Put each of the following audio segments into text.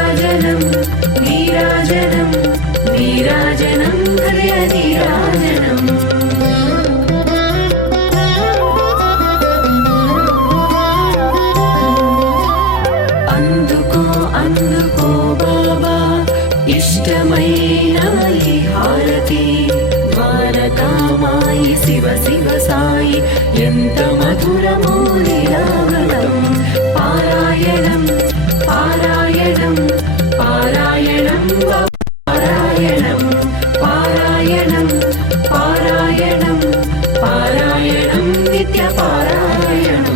నీరాజనం నీరాజనం నీరాజనం హృదయ నీరాజనం అందుకో అందుకో బాబా ఇష్టమైన ఈ హారతి ద్వారకామాయి శివ శివ సాయి ఎంత మధురమో నిరాగణం పారాయణం పారాయణం పారాయణం పారాయణం పారాయణం పారాయణం పారాయణం నిత్య పారాయణం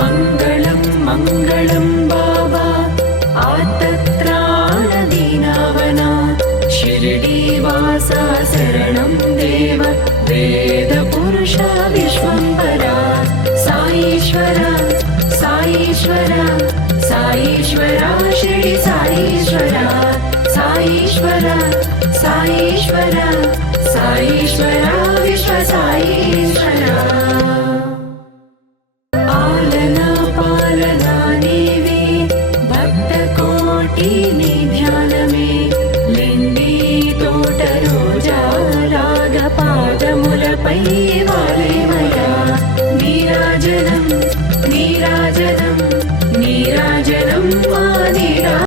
మంగళం మంగళం బాబా ఆర్తత్రాణదీనావనా शिरडीवासा शरणं देव वेदपुरुष विश्वम्भरा साईश्वरा साईश्वरा साईश्वरा शिरडी साईश्वरा साईश्वरा साईश्वरा साईश्वरा विश्व साईश्वरा आलना पालना नीवे भक्तकोटि नी ध्यान में తోట రోజా రాగపాదములపై వాలేమయా నీరాజనం నీరాజనం నీరాజనం